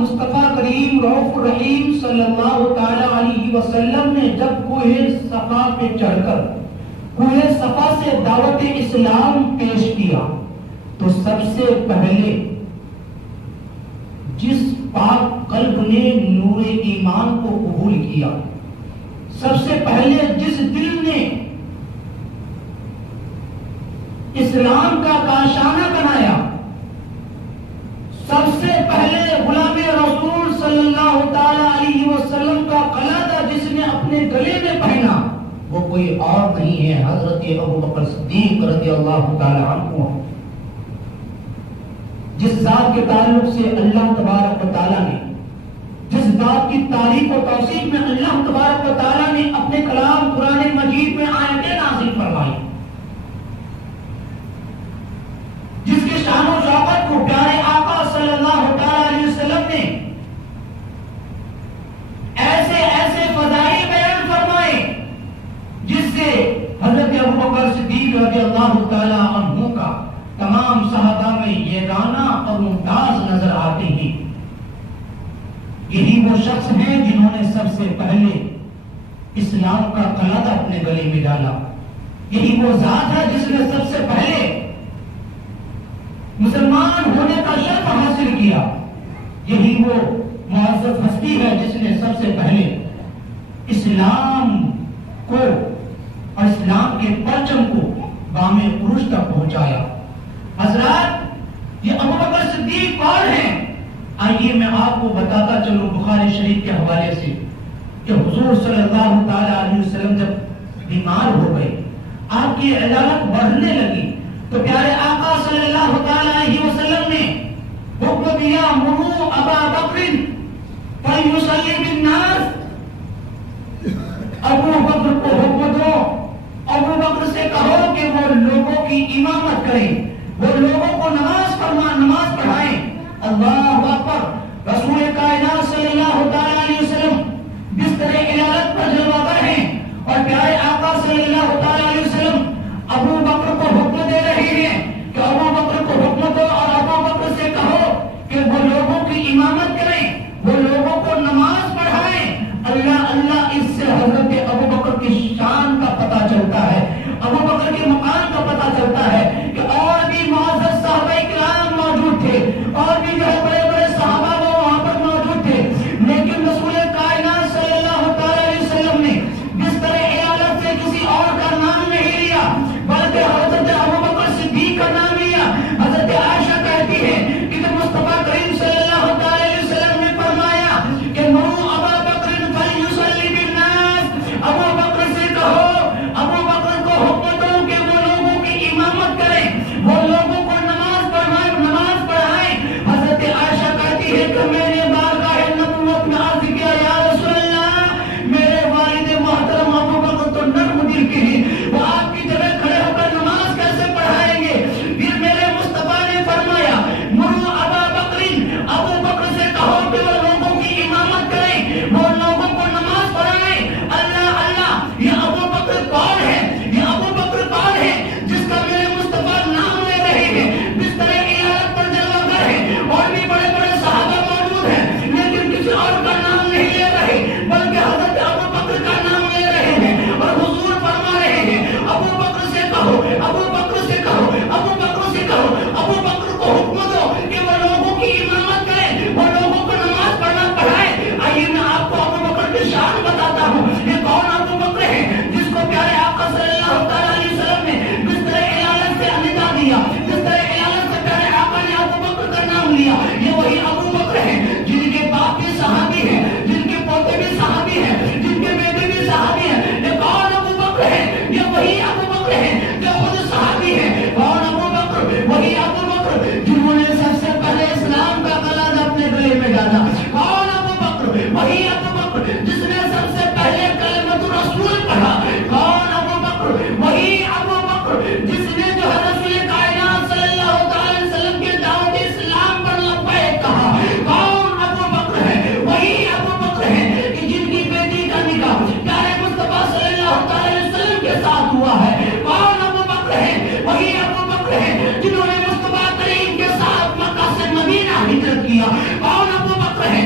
مصطفیٰ کریم رؤوف الرحیم صلی اللہ تعالی علیہ وسلم نے جب کوہ صفا پہ چڑھ کر کوہ صفا سے دعوت اسلام پیش کیا تو سب سے پہلے جس پاک قلب نے نور ایمان کو قبول کیا، سب سے پہلے جس دل نے اسلام کا کاشانہ بنایا، سب سے پہلے غلام رسول صلی اللہ تعالی علیہ وسلم کا قلادہ جس نے اپنے گلے میں پہنا، وہ کوئی اور نہیں ہے، حضرت ابو بکر صدیق رضی اللہ تعالی عنہ، جس ذات کے تعلق سے اللہ تبارک و تعالی نے، جس ذات کی تعریف و توصیف میں اللہ تبارک و تعالی نے اپنے کلام قرآن مجید میں آیتیں نازل فرمائی، جس کے شان و شوکت کو پیارے آقا صلی اللہ علیہ وسلم نے ایسے ایسے فضائل بیان فرمائے جس سے حضرت ابو بکر صدیق رضی اللہ تعالی عنہ کا تمام صحابہ میں یگانہ اور ممتاز نظر آتے ہیں۔ یہی وہ شخص ہیں جنہوں نے سب سے پہلے اسلام کا قلادہ اپنے گلے میں ڈالا، یہی وہ ذات ہے جس نے سب سے پہلے مسلمان ہونے کا شرف حاصل کیا، یہی وہ معزز ہستی ہے جس نے سب سے پہلے اسلام کو اور اسلام کے پرچم کو بام عروج تک پہنچایا۔ حضرات، یہ ابو بکر صدیق کون ہیں؟ آئیے میں آپ کو بتاتا چلوں بخاری شریف کے حوالے سے کہ حضور صلی اللہ تعالی علیہ وسلم جب بیمار ہو گئے، آپ کی عدالت بڑھنے لگی، تو پیارے آقا صلی اللہ تعالی علیہ وسلم نے حکم دیا، مرو ابا بکر فلیصلی بالناس، ابو بکر کو حکم دو، ابو بکر سے کہو کہ وہ لوگوں کی امامت کریں، وہ لوگوں کو نماز پڑھائیں۔ اللہ اکبر، رسول کائنات صلی اللہ تعالی علیہ وسلم بستر علالت پر جلوہ گر ہیں، اور پیارے آقا صلی اللہ تعالی علیہ وسلم ابو بکر کو حکم دے رہے ہیں کہ ابو بکر کو حکم دو اور ابو بکر سے کہو کہ وہ لوگوں کی امامت کریں، وہ لوگوں کو نماز پڑھائیں۔ اللہ اللہ، اس سے حضرت ابو بکر کی شان کا پتہ چلتا ہے، ابو بکر کے مقام کا پتہ چلتا ہے کہ اور بھی معزز صحابہ کرام موجود تھے، اور بھی جو ہے بڑے بڑے صحابہ وہ وہاں پر موجود تھے، لیکن رسول کائنات صلی اللہ تعالی علیہ وسلم نے بستر علالت سے کسی اور کا نام نہیں لیا، بلکہ حضرت ابو بکر صدیق کا نام لیا۔ حضرت عائشہ کہتی ہے کہ جب مصطفیٰ کریم صلی اللہ تعالی علیہ وسلم نے فرمایا کہ مرو ابا بکر فلیصلی بالناس، ابو بکر سے کہو، ابو بکر کو حکم دو کہ وہ لوگوں کی امامت کریں، وہ لوگوں کو نماز پڑھائیں۔ حضرت عائشہ کہتی ہے کہ میں نے بارگاہ نبوت میں عرض کیا، یا رسول اللہ، میرے والد محترم ابو بکر تو نرم دل کے ہیں، وہ آپ کی جگہ کھڑے ہو کر نماز کیسے پڑھائیں گے؟ پھر میرے مصطفیٰ نے فرمایا، مرو ابا بکر، ابو بکر سے کہو کہ وہ لوگوں کی امامت کریں، وہ لوگوں کو نماز پڑھائیں۔ اللہ اللہ، یہ ابو بکر کون ہے؟ یہ ابو بکر کون ہے جس کا میرے مصطفیٰ نام لے رہے ہیں؟ بستر علالت پر جلوہ گر ہے، اور بھی بڑے بڑے صحابہ موجود ہیں، لیکن کسی اور کا نام نہیں لے رہے، بلکہ حضرت ابو بکر کا نام لے رہے ہیں، اور حضور فرما رہے ہیں، ابو بکر سے کہو، ابو بکر سے کہو، ابو بکر سے کہو، ابو بکر کو حکم دو کہ وہ لوگوں کی امامت کریں، وہ لوگوں کو نماز پڑھائیں۔ آئیے میں آپ کو ابو بکر کی شان بتاتا ہوں، یہ کون ابو بکر ہے جس کو پیارے آقا صلی اللہ تعالی علیہ وسلم نے بستر علالت سے ندا دیا، بستر علالت سے پیارے آقا نے ابو بکر کا نام لیا۔ یہ وہی ابو بکر ہیں جن کے باپ بھی صحابی ہیں، جن کے پوتے بھی صحابی ہیں، جن کے بیٹے بھی صحابی ہیں۔ یہ کون ابو بکر ہے؟ یہ وہی ابو بکر ہیں جو خود صحابی ہیں۔ کون ابو بکر؟ وہی ابو بکر جنہوں نے سب سے پہلے اسلام کا قلادہ اپنے گلے میں ڈالا۔ کون ابو بکر؟ وہی ابو بکر جس نے سب سے پہلے کلمۃ الرسول پڑھا۔ کون ابو بکر؟ وہی ابو بکر جس نے جو ہے رسول کائنات صلی اللہ تعالی علیہ وسلم کے دعوت اسلام پر لبیک کہا۔ کون ابو بکر ہے؟ وہی ابو بکر ہے کہ جن کی بیٹی کا نکاح پیارے مصطفیٰ صلی اللہ تعالی علیہ وسلم کے ساتھ ہوا ہے۔ کون ابو بکر ہے؟ وہی ابو بکر ہے جنہوں نے مصطفیٰ کریم کے ساتھ مکہ سے مدینہ ہجرت کیا۔ کون ابو بکر ہے؟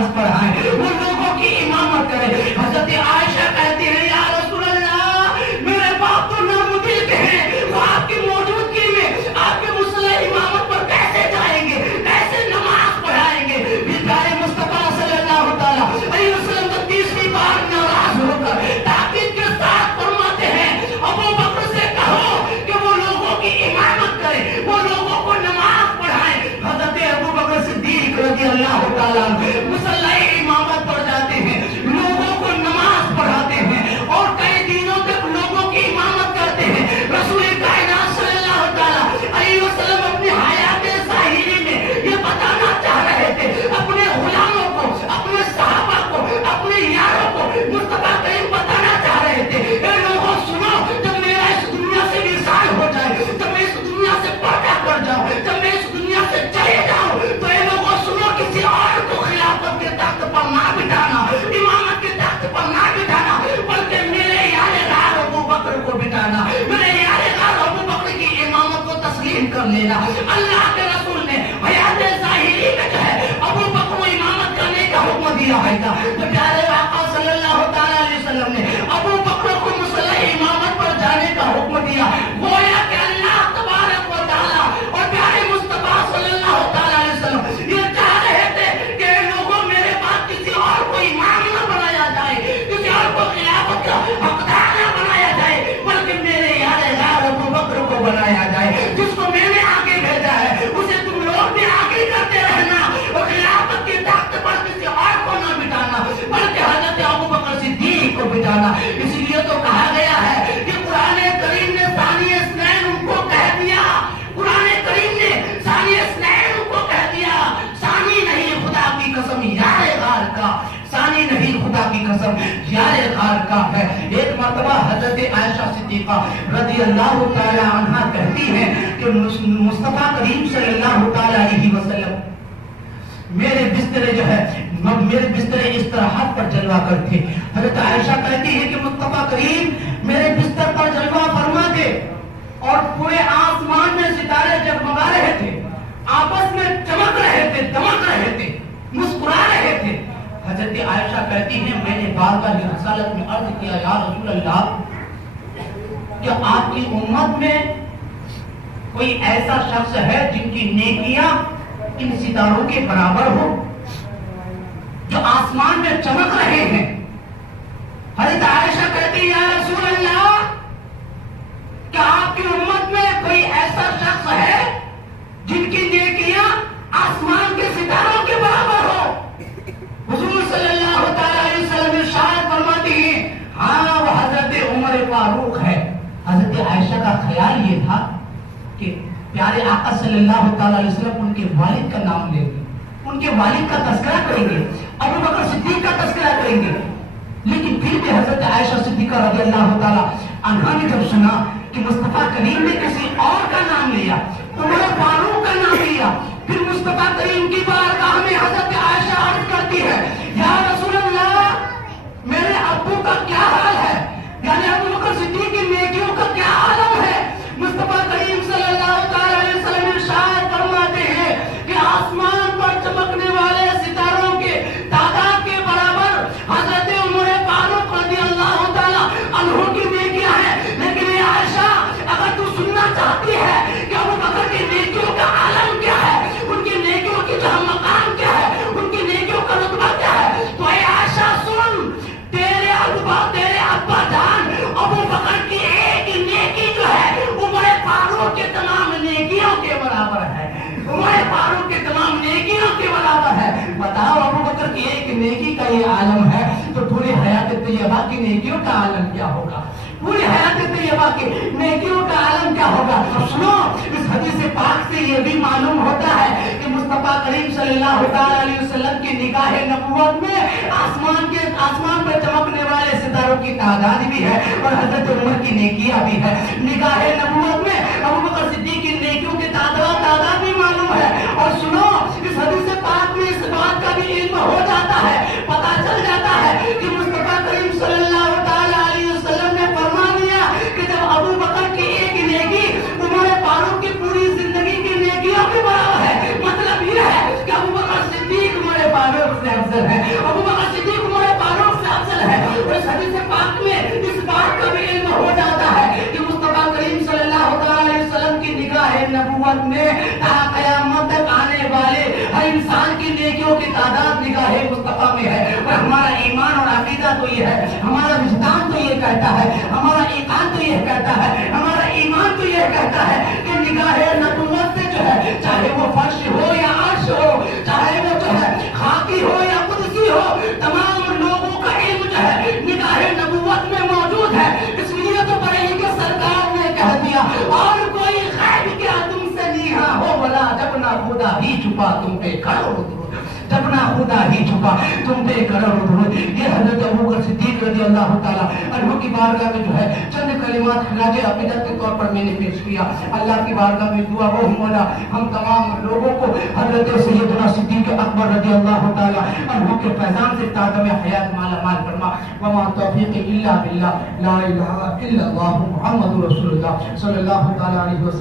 نماز پڑھائیں، وہ لوگوں کی امامت کریں۔ حضرت عائشہ کہتی ہے یا رسول اللہ میرے باپ تو نامدرک ہیں، وہ آپ کی موجودگی میں آپ کے مصلی امامت پر کیسے جائیں گے، کیسے نماز پڑھائیں گے؟ پھر پیارے مصطفیٰ صلی اللہ تعالیٰ علیہ وسلم کو تیسری بار ناراض ہو کر تاکید کے ساتھ فرماتے ہیں ابو بکر سے کہو کہ وہ لوگوں کی امامت کرے، وہ لوگوں کو نماز پڑھائیں۔ حضرت ابو بکر صدیق رضی اللہ تعالیٰ مصلی امامت پر جاتے ہیں، لوگوں کو نماز پڑھاتے ہیں اور کئی دنوں تک لوگوں کی امامت کرتے ہیں۔ رسول کائنات صلی اللہ تعالیٰ علیہ وسلم اپنی حیات ظاہری میں یہ بتانا چاہ رہے تھے اپنے غلاموں کو، اپنے صحابہ کو، اپنے یاروں کو، مصطفیٰ کریم بتانا چاہ رہے تھے اے لوگوں سنو، جب میرا اس دنیا سے وصال ہو جائے، جب میں اس دنیا سے پردہ کر جاؤں، جب میں اس دنیا سے چلے جاؤں تو اے لوگوں سنو، کسی اور کو خلافت کے تخت پر نہ بٹھانا، امامت کے تخت پر نہ بٹھانا، بلکہ میرے یار غار ابو بکر کو بٹھانا، میرے یار غار ابو بکر کی امامت کو تسلیم کر لینا۔ اللہ کے رسول نے حیات ظاہری میں جو ہے ابو بکر کو امامت کرنے کا حکم دیا ہے تھا، تو پیارے آقا صلی اللہ تعالیٰ علیہ وسلم نے ابو بکر کو مصلی امامت پر جانے کا حکم دیا۔ گویا کہ اللہ تبارک و تعالیٰ اور پیارے مصطفیٰ صلی اللہ تعالیٰ علیہ وسلم یہ چاہ رہے تھے کہ لوگوں میرے بعد کسی اور کو امام نہ بنایا جائے، کسی اور کو خلافت کا حقدار نہ بنایا جائے، بلکہ میرے یار غار ابو بکر کو بنایا جائے، جس کو میں نے آگے بھیجا ہے اسے تم لوگ بھی آگے کرتے رہنا، اور خلافت کے تخت پر کسی اور کو نہ بٹھانا بلکہ حضرت ابو بکر صدیق کو بٹھانا۔ اس لیے تو کہا گیا ہے کہ قرآن کریم نے ثانی اثنین ان کو کہہ دیا، قرآن کریم نے ثانی اثنین ان کو کہہ دیا، ثانی نہیں خدا کی قسم یار غار کا، ثانی نہیں خدا کی قسم یار غار کا ہے۔ ایک مرتبہ حضرت عائشہ صدیقہ رضی اللہ تعالی عنہا کہتی ہیں کہ مصطفیٰ کریم صلی اللہ تعالی علیہ وسلم میرے بسترے جو ہے میرے بسترے استراحت پر جلوہ کرتے۔ حضرت عائشہ کہتی ہے کہ مصطفیٰ کریم میرے بستر پر جلوہ فرماتے اور پورے آسمان میں ستارے جگمگا رہے تھے، آپس میں چمک رہے تھے، دمک رہے تھے، مسکرا رہے تھے۔ حضرت عائشہ کہتی ہیں میں نے بارگاہ رسالت میں عرض کیا یا رسول اللہ کیا آپ کی امت میں کوئی ایسا شخص ہے جن کی نیکیاں ان ستاروں کے برابر ہو جو آسمان میں چمک رہے ہیں؟ حضرت عائشہ کہتی یا رسول اللہ کیا آپ کی امت میں کوئی ایسا شخص ہے جن کی نیکیاں آسمان کے ستاروں کے برابر ہو؟ حضور صلی اللہ تعالی علیہ وسلم ارشاد فرماتی ہیں ہاں وہ حضرت عمر فاروق ہے۔ حضرت عائشہ کا خیال یہ تھا کہ پیارے آقا صلی اللہ تعالی علیہ وسلم ان کے والد کا نام لیں گے، ان کے والد کا تذکرہ کریں گے، ابو بکر صدیق کا تذکرہ کریں گے، لیکن پھر بھی حضرت عائشہ صدیقہ رضی اللہ تعالی عنہا نے جب سنا کہ مصطفیٰ کریم نے کسی اور کا نام لیا، عمر فاروق کا نام لیا، پھر مصطفیٰ کریم کی بارگاہ میں حضرت عائشہ عرض کرتی ہے یا رسول اللہ میرے ابو کا کیا حال ہے، یعنی ابو بکر صدیق کی نیکیوں کا کیا عالم ہے؟ مصطفیٰ کریم صلی اللہ تعالی علیہ وسلم ارشاد فرماتے ہیں کہ آسمان پر چمکنے والے ستاروں کے تعداد کے برابر حضرت عمر فاروق رضی اللہ تعالی عنہ کی نیکیاں ہیں۔ لیکن یہ عائشہ اگر تو سننا چاہتی ہے کہ ابو بکر کی نیکیوں کا عالم کیا ہے، ان کی نیکیوں کی جو مقام کیا ہے، ان کی نیکیوں کا رتبہ کیا ہے، تو اے عائشہ سن، تیرے ابا جان ابو بکر کی ایک نیکی جو ہے عمر فاروق کے تمام نیکیوں کے برابر ہے، عمر فاروق کے تمام نیکیوں کے برابر ہے۔ بتاؤ ابو بکر کی ایک نیکی کا یہ عالم ہے تو پوری حیات طیبہ کی نیکیوں کا عالم کیا ہوگا، پوری حیات طیبہ کی نیکیوں کا عالم کیا ہوگا۔ سنو اس حدیث پاک سے یہ بھی معلوم ہوتا ہے کہ مصطفیٰ کریم صلی اللہ تعالی علیہ وسلم کی نگاہ نبوت میں آسمان پر چمکنے والے ستاروں کی تعداد بھی ہے اور حضرت عمر کی نیکیاں بھی ہے۔ نگاہ نبوت میں ابو بکر صدیق کی نیکیوں کی تعداد بھی معلوم ہے۔ اور سنو اس حدیث پاک میں اس بات کا بھی علم ہو جاتا ہے، پتہ چل جاتا ہے کہ مصطفیٰ کریم صلی اللہ تعالی علیہ وسلم نے فرما دیا کہ جب ابو بکر کی ایک نیکی عمر فاروق کی پوری زندگی کی نیکیوں کے برابر ہے، مطلب یہ ہے کہ ابو بکر صدیق عمر فاروق سے افضل ہے۔ نبیوں کی تعداد نگاہ مصطفیٰ میں ہے، اور ہمارا ایمان اور عقیدہ تو یہ ہے، ہمارا وجدان تو یہ کہتا ہے، ہمارا ایمان تو یہ کہتا ہے، ہمارا ایمان تو یہ کہتا ہے کہ نگاہ نبوت سے جو ہے، چاہے وہ فرش ہو یا عرش ہو، چاہے وہ جو ہے خاکی ہو یا قدسی ہو، تمام لوگوں کا علم جو ہے نگاہ نبوت میں موجود ہے۔ اس لیے تو بڑے کہ سرکار نے کہہ دیا اور کوئی غیب کیا تم سے نیہا ہو بلا، جب نہ خدا ہی چھپا تم پہ کروڑ درود، جب نہ خدا ہی چھپا تم پہ کروڑ درود۔ یہ حضرت ابوبکر صدیق رضی اللہ تعالیٰ عنہ کی بارگاہ میں جو ہے چند کلمات خراج عقیدت کے طور پر میں نے پیش کیا۔ اللہ کی بارگاہ میں دعا وہ مولا ہم تمام لوگوں کو حضرت سیدنا صدیق اکبر رضی اللہ تعالیٰ عنہ کے فیضان سے تادم حیات مالا مال فرما۔ وما توفیق الا باللہ، لا الہ الا اللہ، محمد رسول اللہ صلی اللہ تعالیٰ علیہ وسلم۔